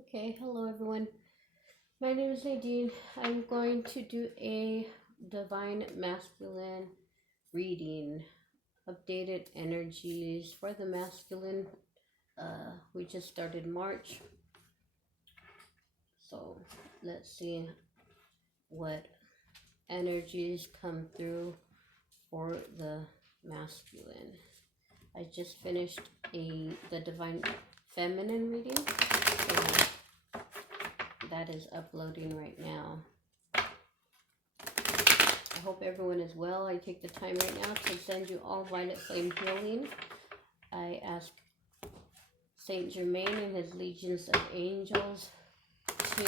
Okay, hello everyone. My name is Nadine. I'm going to do a divine masculine reading, updated energies for the masculine. We just started March, so let's see what energies come through for the masculine. I just finished the divine feminine reading, so that is uploading right now. I hope everyone is well. I take the time right now to send you all violet flame healing. I ask Saint Germain and his legions of angels to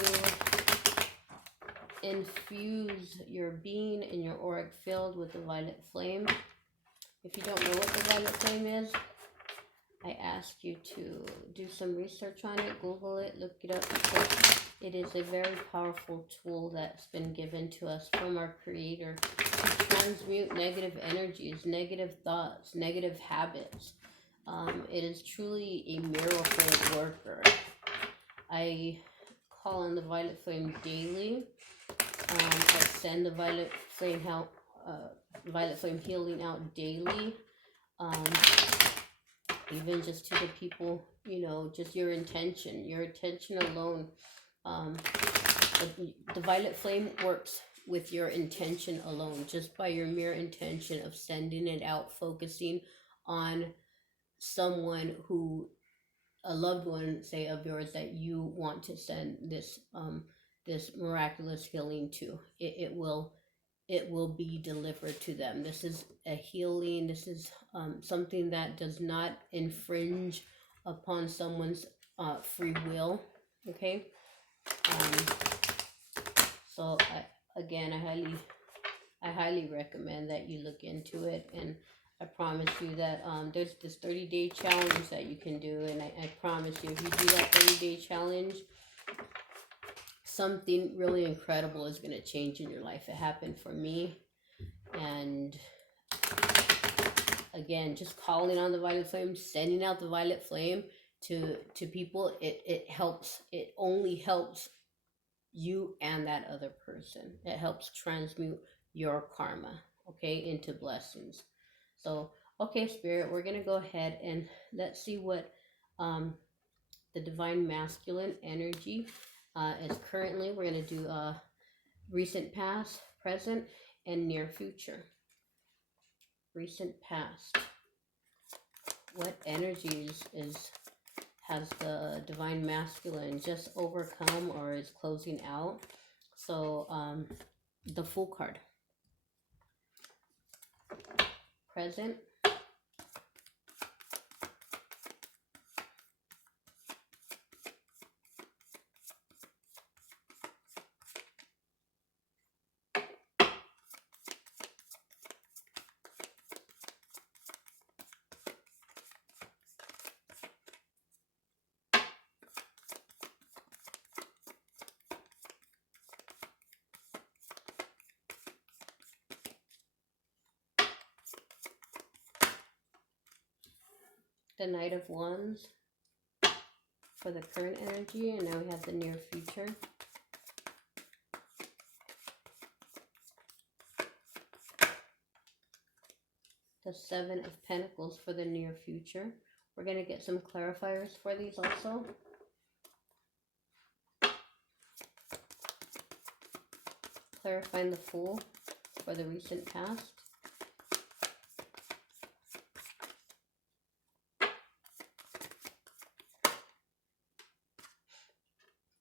infuse your being and your auric field with the violet flame. If you don't know what the violet flame is, I ask you to do some research on it, Google it, look it up, because it is a very powerful tool that's been given to us from our Creator to transmute negative energies, negative thoughts, negative habits. It is truly a miracle worker. I call on the violet flame daily. I send the violet flame healing out daily. Even just to the people, just your intention alone. The violet flame works with your intention alone, just by your mere intention of sending it out, focusing on someone who, a loved one, say, of yours that you want to send this miraculous healing to. It will be delivered to them. This is a healing. This is something that does not infringe upon someone's free will. Okay. So I highly recommend that you look into it, and I promise you that there's this 30-day challenge that you can do, and I promise you, if you do that 30-day challenge, something really incredible is going to change in your life. It happened for me, and again, just calling on the violet flame, sending out the violet flame to people, it helps. It only helps you and that other person. It helps transmute your karma, okay, into blessings. So, okay, Spirit, we're going to go ahead and let's see what the divine masculine energy is currently. We're going to do recent past, present, and near future. Recent past. What energies has the divine masculine just overcome or is closing out? So the Fool card. Present. The Knight of Wands for the current energy, and now we have the near future. The Seven of Pentacles for the near future. We're going to get some clarifiers for these also. Clarifying the Fool for the recent past.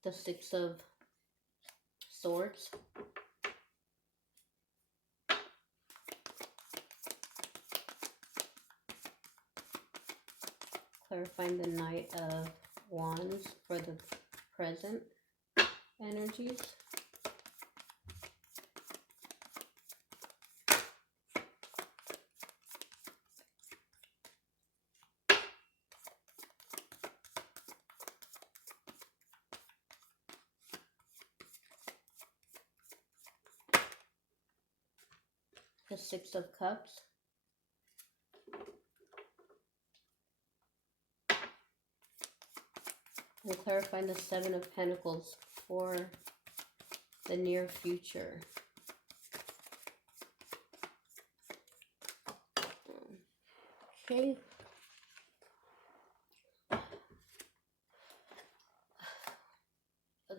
The Six of Swords. Clarifying the Knight of Wands for the present energies. The Six of Cups. We'll clarify the Seven of Pentacles for the near future. Okay.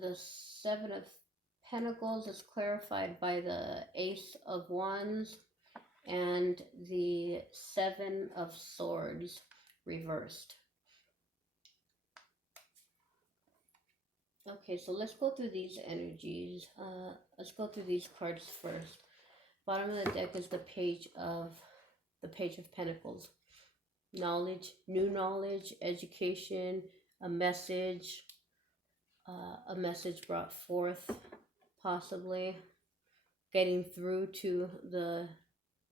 The Seven of Pentacles is clarified by the Ace of Wands and the Seven of Swords reversed. Okay, so let's go through these energies. Let's go through these cards first. Bottom of the deck is the Page of Pentacles. Knowledge, new knowledge, education, a message brought forth, possibly getting through to the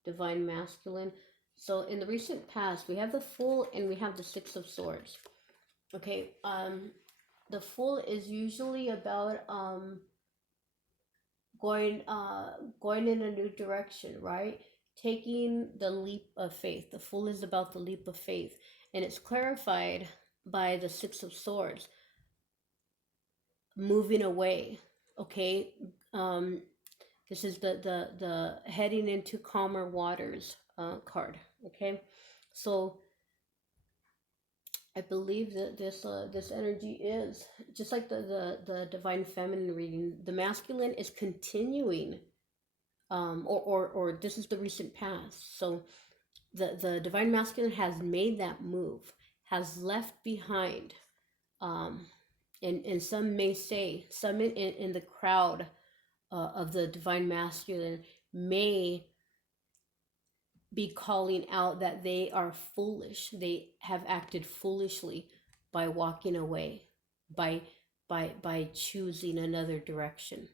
divine masculine. So in the recent past, we have the Fool and we have the Six of Swords. Okay, the Fool is usually about going in a new direction, right? Taking the leap of faith. The Fool is about the leap of faith, and it's clarified by the Six of Swords, moving away. Okay, this is the heading into calmer waters card. Okay, so I believe that this energy is just like the divine feminine reading. The masculine is continuing, or this is the recent past. So the divine masculine has made that move, has left behind, and some may say, some in the crowd of the divine masculine may be calling out that they are foolish. They have acted foolishly by walking away, by choosing another direction,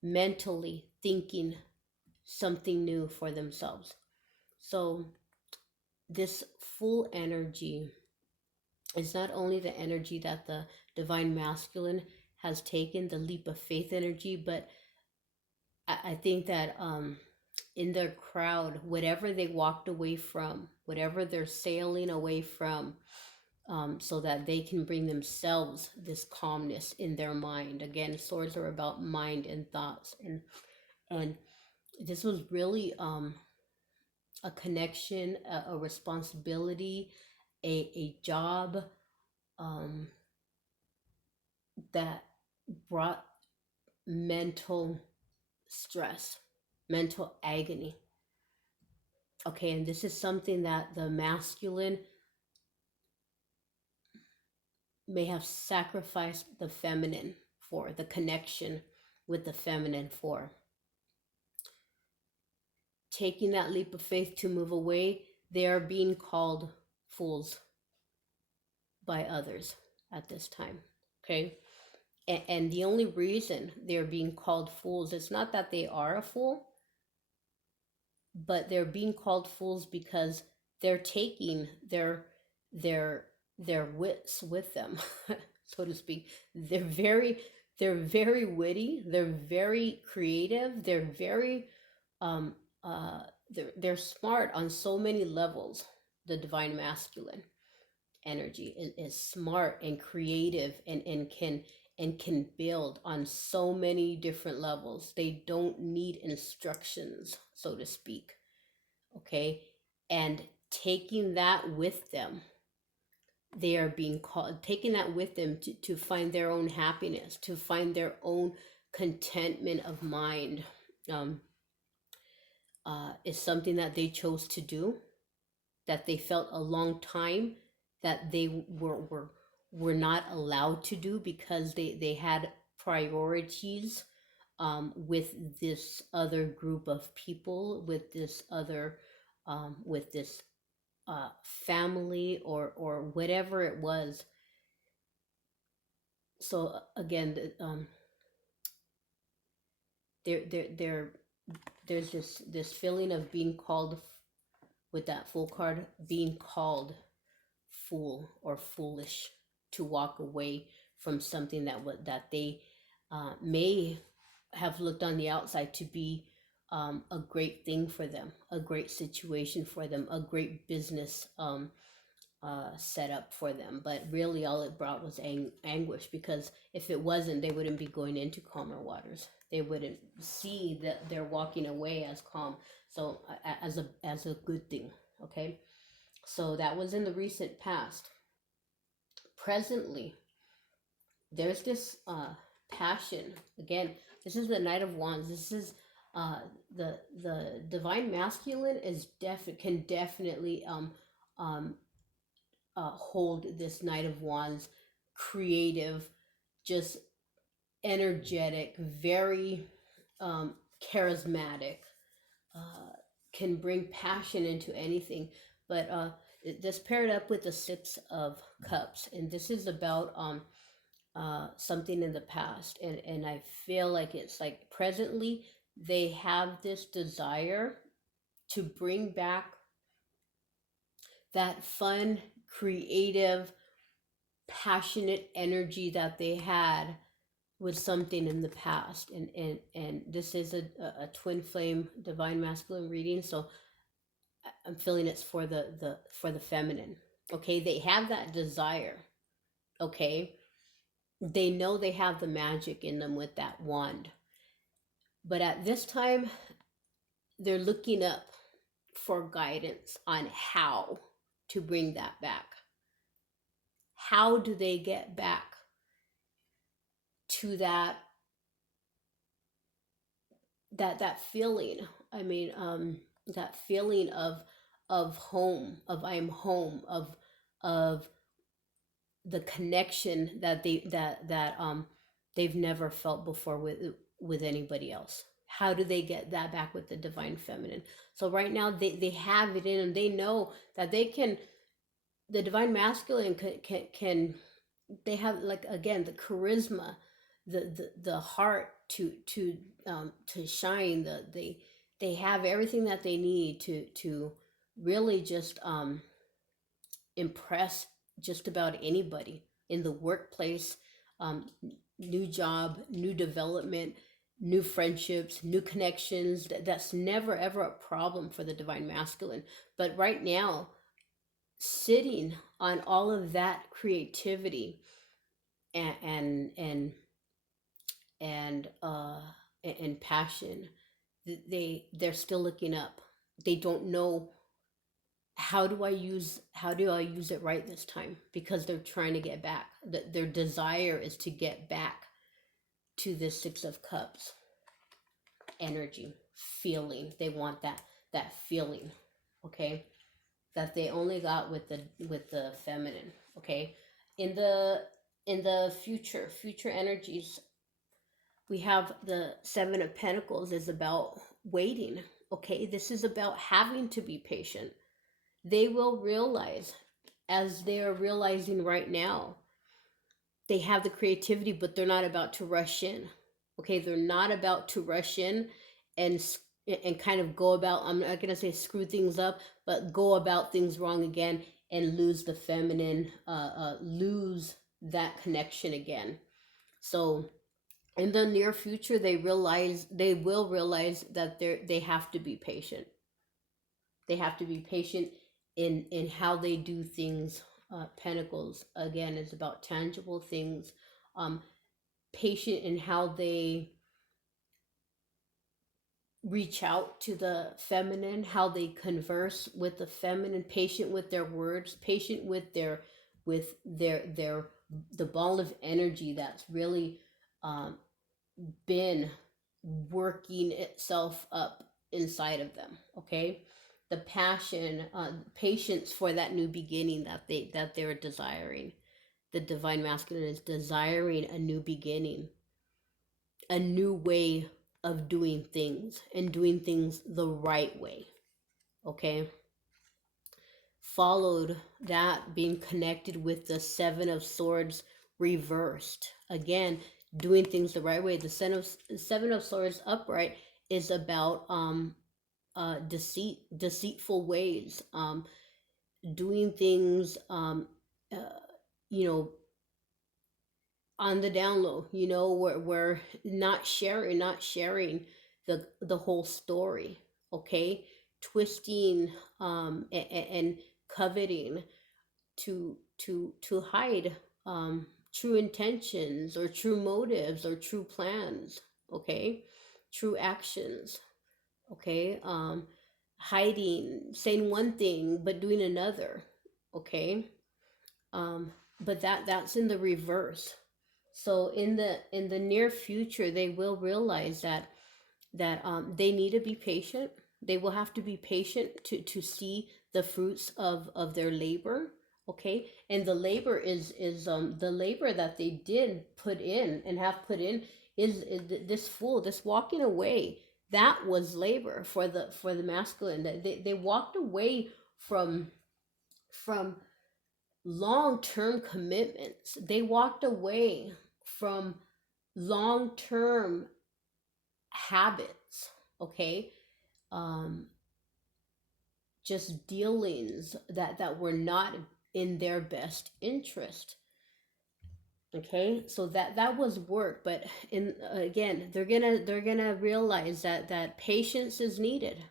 mentally thinking something new for themselves. So this Fool energy is not only the energy that the divine masculine has taken, the leap of faith energy, but I think that in their crowd, whatever they walked away from, whatever they're sailing away from, so that they can bring themselves this calmness in their mind. Again, swords are about mind and thoughts, and this was really a connection, a responsibility, a job that brought mental stress, mental agony. Okay, and this is something that the masculine may have sacrificed the feminine for, the connection with the feminine for. Taking that leap of faith to move away, they are being called fools by others at this time. Okay, and the only reason they're being called fools is not that they are a fool, but they're being called fools because they're taking their wits with them, so to speak. They're very witty, they're very creative, they're very they're smart on so many levels. The divine masculine energy is smart and creative, and can build on so many different levels. They don't need instructions, so to speak. Okay, and taking that with them, they are being called, taking that with them to find their own happiness, to find their own contentment of mind, is something that they chose to do, that they felt a long time that they were not allowed to do because they had priorities with this other group of people, with this other with this family, or whatever it was. So again, there's this feeling of being called, with that Fool card, being called fool or foolish, to walk away from something that they may have looked on the outside to be a great thing for them, a great situation for them, a great business set up for them. But really, all it brought was anguish, because if it wasn't, they wouldn't be going into calmer waters. They wouldn't see that they're walking away as calm. So as a good thing. Okay, so that was in the recent past. Presently, there's this passion. Again, this is the Knight of Wands. This is the divine masculine is can definitely um hold this Knight of Wands, creative, just energetic, very charismatic, uh, can bring passion into anything. But this paired up with the Six of Cups, and this is about something in the past, and I feel like it's like presently they have this desire to bring back that fun, creative, passionate energy that they had with something in the past. And this is a twin flame divine masculine reading, so I'm feeling it's for the feminine. Okay, they have that desire. Okay, they know they have the magic in them with that wand, but at this time they're looking up for guidance on how to bring that back. How do they get back to that feeling? I mean, that feeling of home, of I'm home, of the connection that they've never felt before with anybody else. How do they get that back with the divine feminine? So right now they have it in them. They know that they can. The divine masculine can they have, like, again, the charisma, the heart to shine. They have everything that they need to really just impress just about anybody in the workplace. um, New job, new development, new friendships, new connections. That's never ever a problem for the divine masculine. But right now, sitting on all of that creativity and and and and and passion, they're still looking up. They don't know how do I use it right this time, because they're trying to get back. Their desire is to get back to this Six of Cups energy, feeling. They want that feeling. Okay, that they only got with the feminine. Okay, in the future energies, we have the Seven of Pentacles is about waiting. Okay, this is about having to be patient. They will realize, as they are realizing right now, they have the creativity, but they're not about to rush in. Okay, they're not about to rush in and kind of go about, I'm not going to say screw things up, but go about things wrong again and lose the feminine, lose that connection again. So in the near future, they will realize that they have to be patient. They have to be patient in how they do things. Pentacles, again, is about tangible things. um Patient in how they reach out to the feminine, how they converse with the feminine, patient with their words, patient with their the ball of energy that's really um been working itself up inside of them. Okay, the passion, patience for that new beginning that they're desiring. The divine masculine is desiring a new beginning, a new way of doing things, and doing things the right way. Okay, followed that being connected with the Seven of Swords reversed. Again, doing things the right way. The Seven of Swords upright is about deceitful ways, doing things, uh, you know, on the down low. We're not sharing the whole story. Okay, twisting, and coveting, to hide true intentions or true motives or true plans, okay? True actions, okay? Hiding, saying one thing but doing another, okay? But that's in the reverse. So in the near future, they will realize that they need to be patient. They will have to be patient to see the fruits of their labor. Okay, and the labor is the labor that they did put in and have put in is this fool, this walking away. That was labor for the masculine. That they walked away from long-term commitments. They walked away from long-term habits, okay? um just dealings that were not in their best interest, okay? So that was work, but in again, they're gonna realize that patience is needed.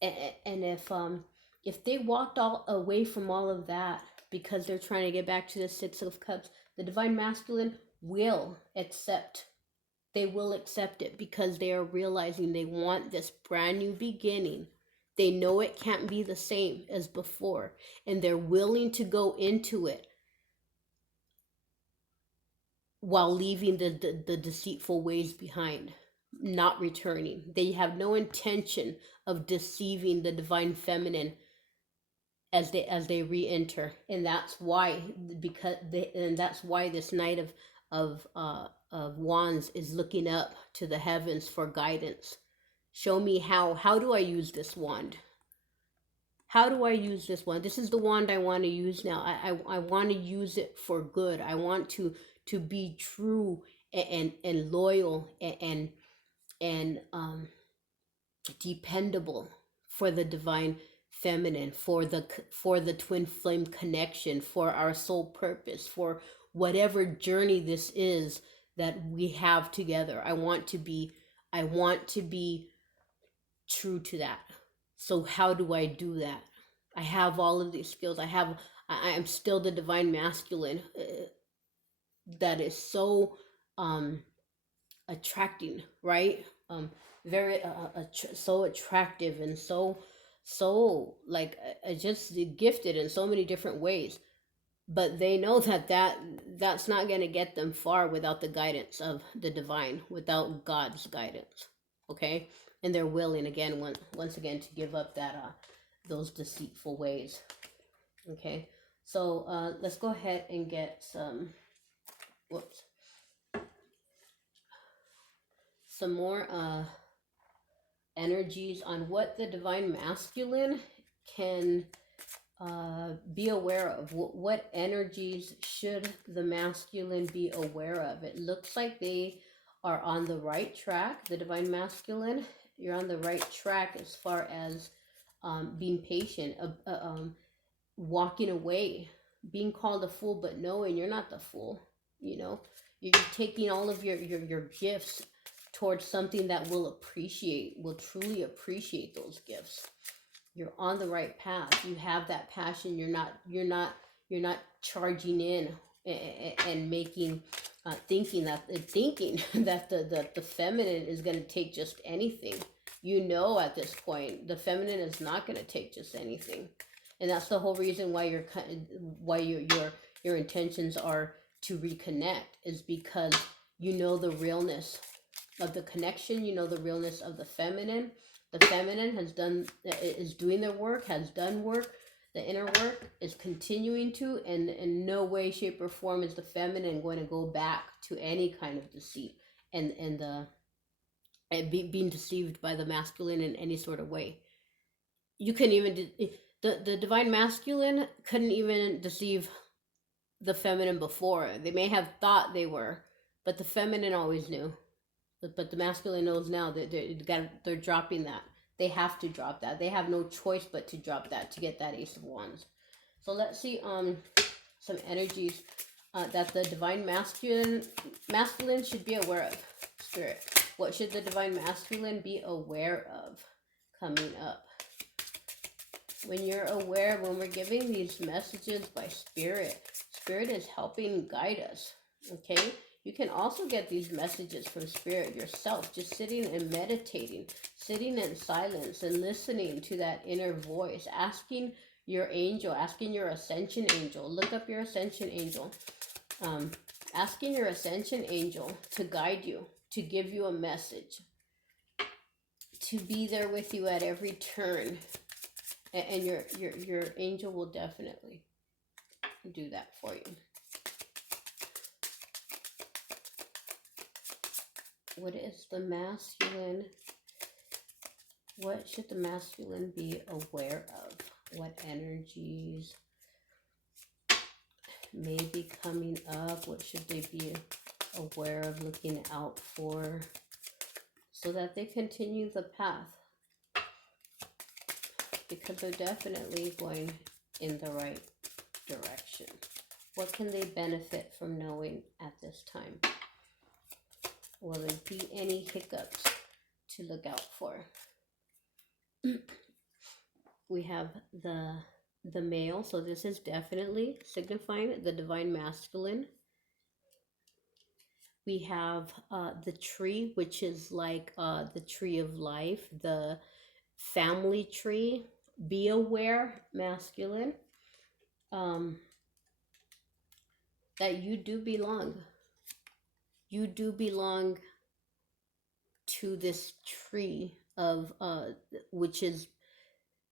And if they walked all away from all of that because they're trying to get back to the Six of Cups, the divine masculine will accept. They will accept it because they are realizing they want this brand new beginning. They know it can't be the same as before, and they're willing to go into it while leaving the deceitful ways behind, not returning. They have no intention of deceiving the divine feminine as they re-enter. And that's why, and that's why this Knight of Wands is looking up to the heavens for guidance. Show me how do I use this wand? How do I use this wand? This is the wand I want to use now. I want to use it for good. I want to be true and loyal and dependable for the divine feminine, for the twin flame connection, for our soul purpose, for whatever journey this is that we have together. I want to be true to that. So how do I do that? I have all of these skills. I'm still the divine masculine, that is so attracting, right? Very so attractive and so like just gifted in so many different ways. But they know that's not going to get them far without the guidance of the divine, without God's guidance, okay? And they're willing again, once again, to give up those deceitful ways, okay? So let's go ahead and get some more energies on what the divine masculine can be aware of. What energies should the masculine be aware of? It looks like they are on the right track. The divine masculine, you're on the right track as far as being patient, walking away, being called a fool, but knowing you're not the fool. You know, you're taking all of your gifts towards something that will truly appreciate those gifts. You're on the right path. You have that passion. You're not charging in and making thinking that the feminine is going to take just anything. You know, at this point, the feminine is not going to take just anything, and that's the whole reason why your intentions are to reconnect, is because you know the realness of the connection. You know the realness of the feminine. The feminine is doing their work, has done work. The inner work is continuing to, and in no way, shape, or form is the feminine going to go back to any kind of deceit and being deceived by the masculine in any sort of way. You couldn't even the divine masculine couldn't even deceive the feminine before. They may have thought they were, but the feminine always knew. But the masculine knows now that they're dropping that. They have to drop that. They have no choice but to drop that to get that Ace of Wands. So let's see some energies that the divine masculine should be aware of. Spirit, what should the divine masculine be aware of coming up? When you're aware, when we're giving these messages by Spirit, Spirit is helping guide us. Okay? You can also get these messages from Spirit yourself, just sitting and meditating, sitting in silence and listening to that inner voice, asking your angel, asking your ascension angel. Look up your ascension angel. Asking your ascension angel to guide you, to give you a message, to be there with you at every turn. And your angel will definitely do that for you. What is the masculine? What should the masculine be aware of? What energies may be coming up? What should they be aware of, looking out for, so that they continue the path? Because they're definitely going in the right direction. What can they benefit from knowing at this time? Will there be any hiccups to look out for? We have the male, so this is definitely signifying the divine masculine. We have the tree, which is like the tree of life, the family tree. Be aware, masculine, that you do belong. You do belong to this tree of which is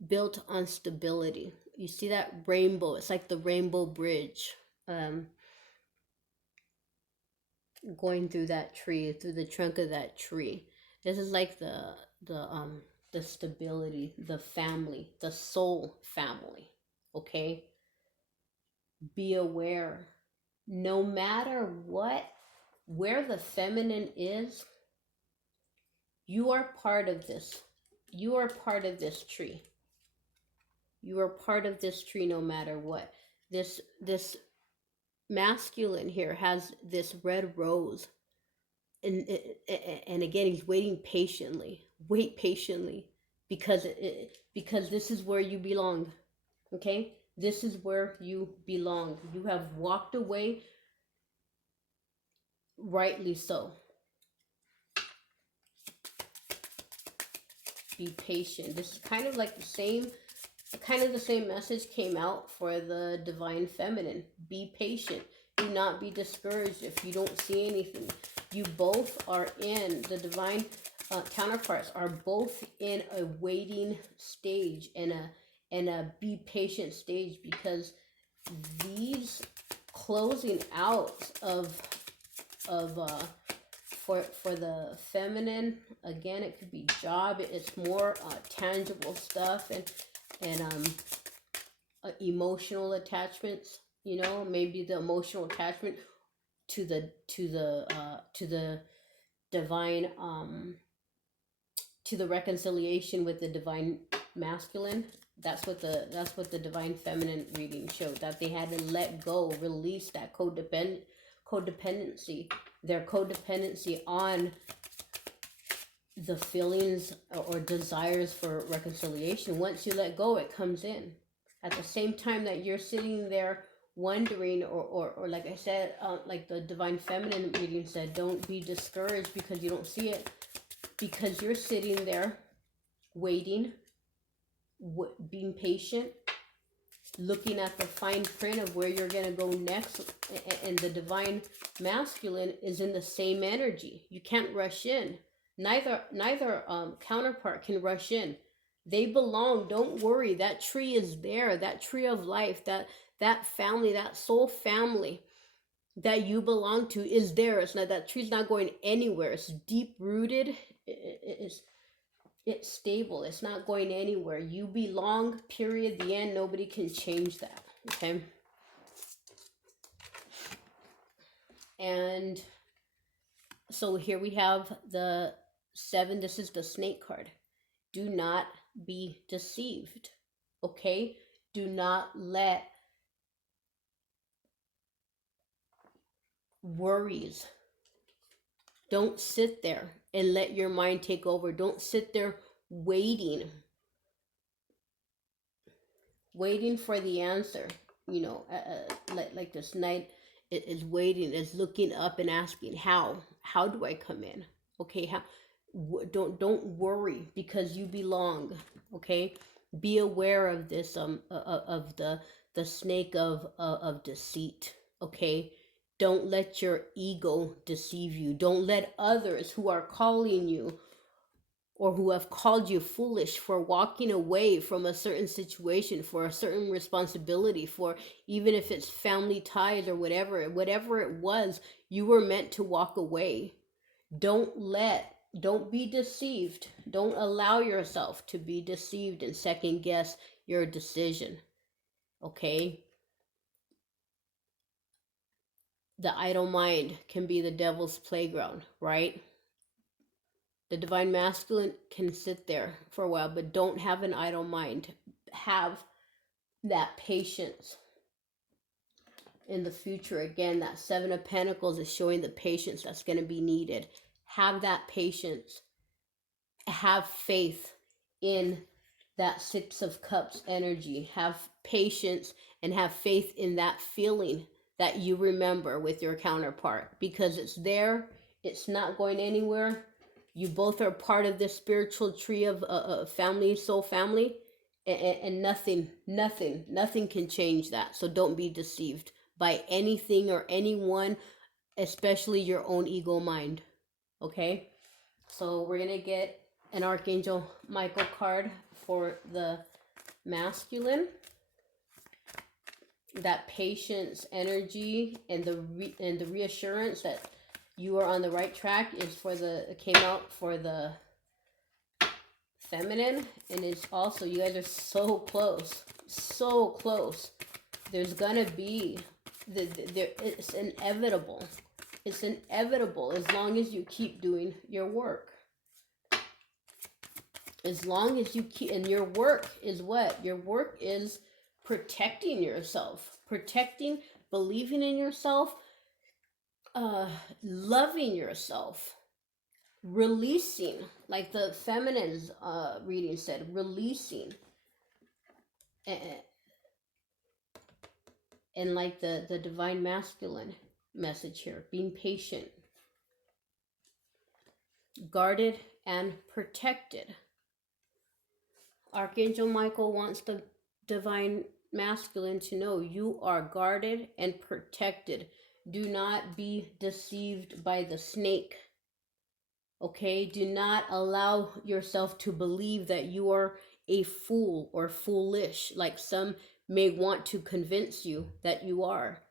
built on stability. You see that rainbow? It's like the rainbow bridge, going through that tree, through the trunk of that tree. This is like the stability, the family, the soul family. Okay? Be aware. No matter what, where the feminine is, you are part of this. You are part of this tree. You are part of this tree no matter what. This masculine here has this red rose. And again, he's waiting patiently. Wait patiently, because this is where you belong. Okay? This is where you belong. You have walked away, rightly so. Be patient. This is kind of like the same message came out for the divine feminine. Be patient. Do not be discouraged if you don't see anything. You both are in, the divine counterparts are both in a waiting stage and a be patient stage, because these closing out of for the feminine, again, it could be job. It's more tangible stuff and emotional attachments. You know, maybe the emotional attachment to the divine, to the reconciliation with the divine masculine. That's what the divine feminine reading showed, that they had to let go, release that codependency, their codependency on the feelings or desires for reconciliation. Once you let go, it comes in. At the same time that you're sitting there wondering, or like I said, like the divine feminine reading said, don't be discouraged because you don't see it, because you're sitting there waiting, being patient, looking at the fine print of where you're going to go next. And the divine masculine is in the same energy. You can't rush in. Neither counterpart can rush in. They belong. Don't worry. That tree is there. That tree of life, that family, that soul family that you belong to is there. It's not, that tree's not going anywhere. It's deep rooted. It's stable. It's not going anywhere. You belong, period, the end. Nobody can change that. Okay? And so here we have the 7. This is the snake card. Do not be deceived. Okay? Do not let worries, don't sit there and let your mind take over. Don't sit there waiting. waiting for the answer. Like this knight is waiting, is looking up and asking, how do I come in? Okay, how? Don't worry, because you belong. Okay, be aware of this, of the snake of deceit. Okay, don't let your ego deceive you. Don't let others who are calling you or who have called you foolish for walking away from a certain situation, for a certain responsibility, for even if it's family ties or whatever it was, you were meant to walk away. Don't be deceived. Don't allow yourself to be deceived and second guess your decision. Okay? The idle mind can be the devil's playground, right? The divine masculine can sit there for a while, but don't have an idle mind. Have that patience in the future. Again, that Seven of Pentacles is showing the patience that's going to be needed. Have that patience. Have faith in that Six of Cups energy. Have patience and have faith in that feeling that you remember with your counterpart, because it's there. It's not going anywhere. You both are part of this spiritual tree of family, soul family, and nothing can change that. So don't be deceived by anything or anyone, especially your own ego mind. Okay, so we're gonna get an Archangel Michael card for the masculine. That patience energy and the reassurance that you are on the right track is for it came out for the feminine. And it's also, you guys are so close, so close. There's gonna be it's inevitable. It's inevitable as long as you keep doing your work. As long as you keep, and your work is what? Your work is protecting yourself, protecting, believing in yourself, loving yourself, releasing, like the feminine's reading said, releasing, and like the divine masculine message here, being patient, guarded and protected. Archangel Michael wants the divine masculine to know you are guarded and protected. Do not be deceived by the snake. Okay? Do not allow yourself to believe that you are a fool or foolish, like some may want to convince you that you are.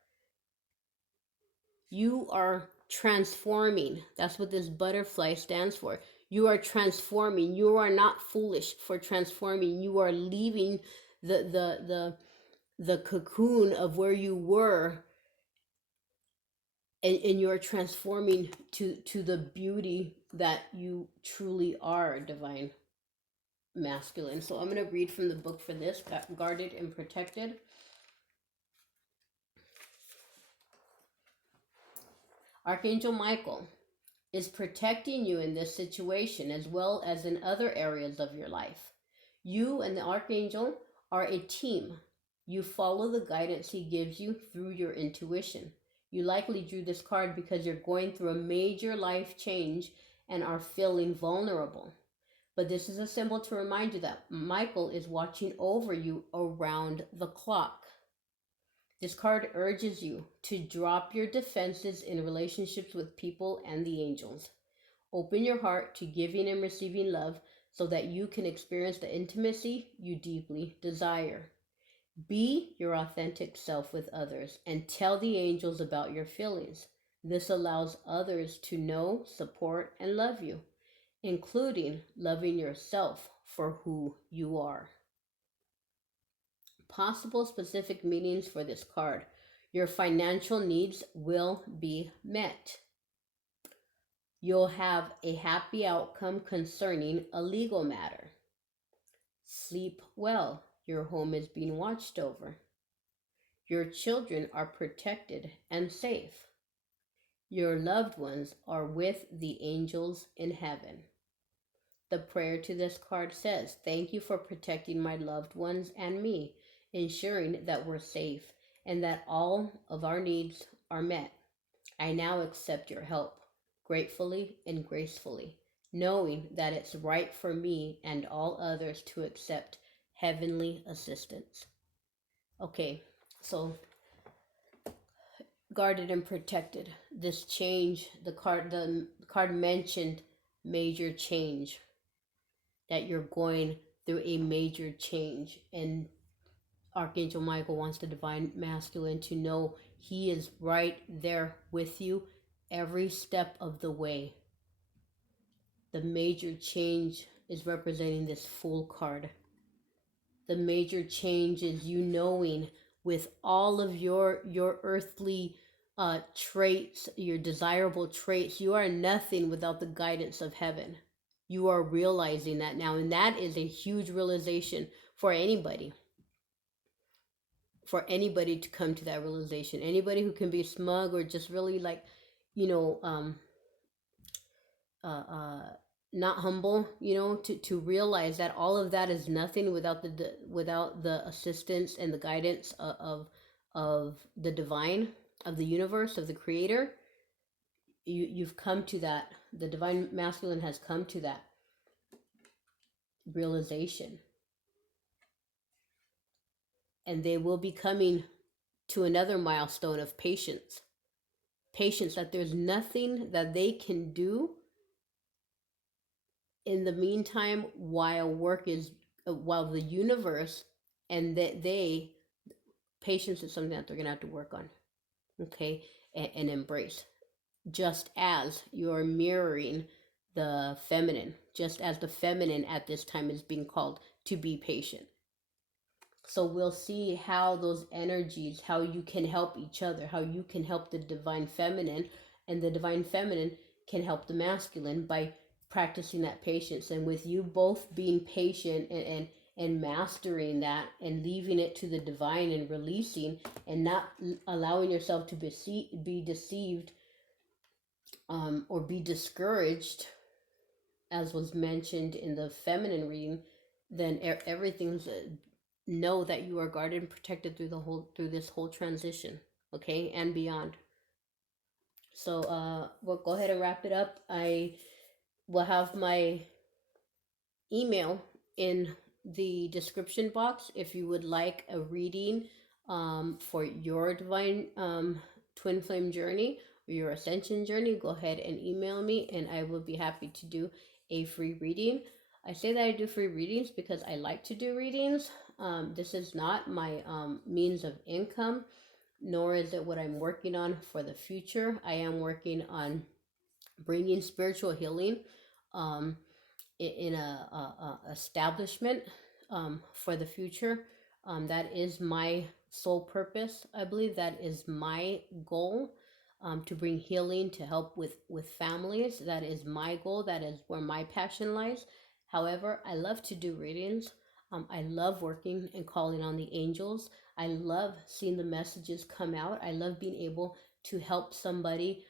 You are transforming. That's what this butterfly stands for. You are transforming. You are not foolish for transforming. You are leaving the cocoon of where you were, and you're transforming to the beauty that you truly are, divine masculine. So I'm going to read from the book for this, Guarded and Protected. Archangel Michael is protecting you in this situation as well as in other areas of your life. You and the Archangel are a team. You follow the guidance he gives you through your intuition. You likely drew this card because you're going through a major life change and are feeling vulnerable. But this is a symbol to remind you that Michael is watching over you around the clock. This card urges you to drop your defenses in relationships with people and the angels. Open your heart to giving and receiving love so that you can experience the intimacy you deeply desire. Be your authentic self with others and tell the angels about your feelings. This allows others to know, support, and love you, including loving yourself for who you are. Possible specific meanings for this card. Your financial needs will be met. You'll have a happy outcome concerning a legal matter. Sleep well. Your home is being watched over. Your children are protected and safe. Your loved ones are with the angels in heaven. The prayer to this card says, "Thank you for protecting my loved ones and me. ensuring that we're safe and that all of our needs are met. I now accept your help, gratefully and gracefully, knowing that it's right for me and all others to accept heavenly assistance. Okay, so guarded and protected. This change, the card mentioned major change, that you're going through a major change, and Archangel Michael wants the divine masculine to know he is right there with you every step of the way. The major change is representing this Fool card. The major change is you knowing, with all of your earthly traits, your desirable traits, you are nothing without the guidance of heaven. You are realizing that now, and that is a huge realization for anybody. For anybody to come to that realization, anybody who can be smug or just really like, you know, not humble, to realize that all of that is nothing without the assistance and the guidance of the divine, of the universe, of the creator. You've come to that. The divine masculine has come to that realization, and they will be coming to another milestone of patience. Patience, that there's nothing that they can do in the meantime while the universe and that patience is something that they're gonna have to work on. Okay, and embrace, just as you're mirroring the feminine, just as the feminine at this time is being called to be patient. So we'll see how those energies, how you can help each other, how you can help the divine feminine, and the divine feminine can help the masculine by practicing that patience. And with you both being patient and mastering that and leaving it to the divine and releasing and not allowing yourself to be deceived or be discouraged, as was mentioned in the feminine reading, then everything's know that you are guarded and protected through this whole transition, okay, and beyond. So we'll go ahead and wrap it up. I will have my email in the description box if you would like a reading for your divine twin flame journey or your ascension journey. Go ahead and email me and I will be happy to do a free reading. I say that I do free readings because I like to do readings. This is not my means of income, nor is it what I'm working on for the future. I am working on bringing spiritual healing in a establishment for the future. That is my sole purpose. I believe that is my goal, to bring healing, to help with families. That is my goal. That is where my passion lies. However, I love to do readings. I love working and calling on the angels. I love seeing the messages come out. I love being able to help somebody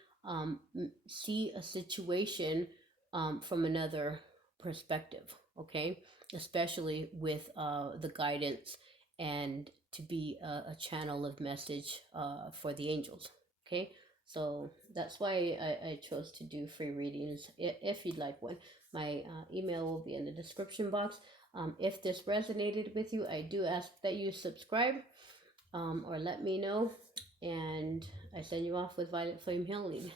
see a situation from another perspective, okay? Especially with the guidance and to be a channel of message for the angels, okay? So that's why I chose to do free readings. If you'd like one, my email will be in the description box. If this resonated with you, I do ask that you subscribe or let me know, and I send you off with Violet Flame Healing.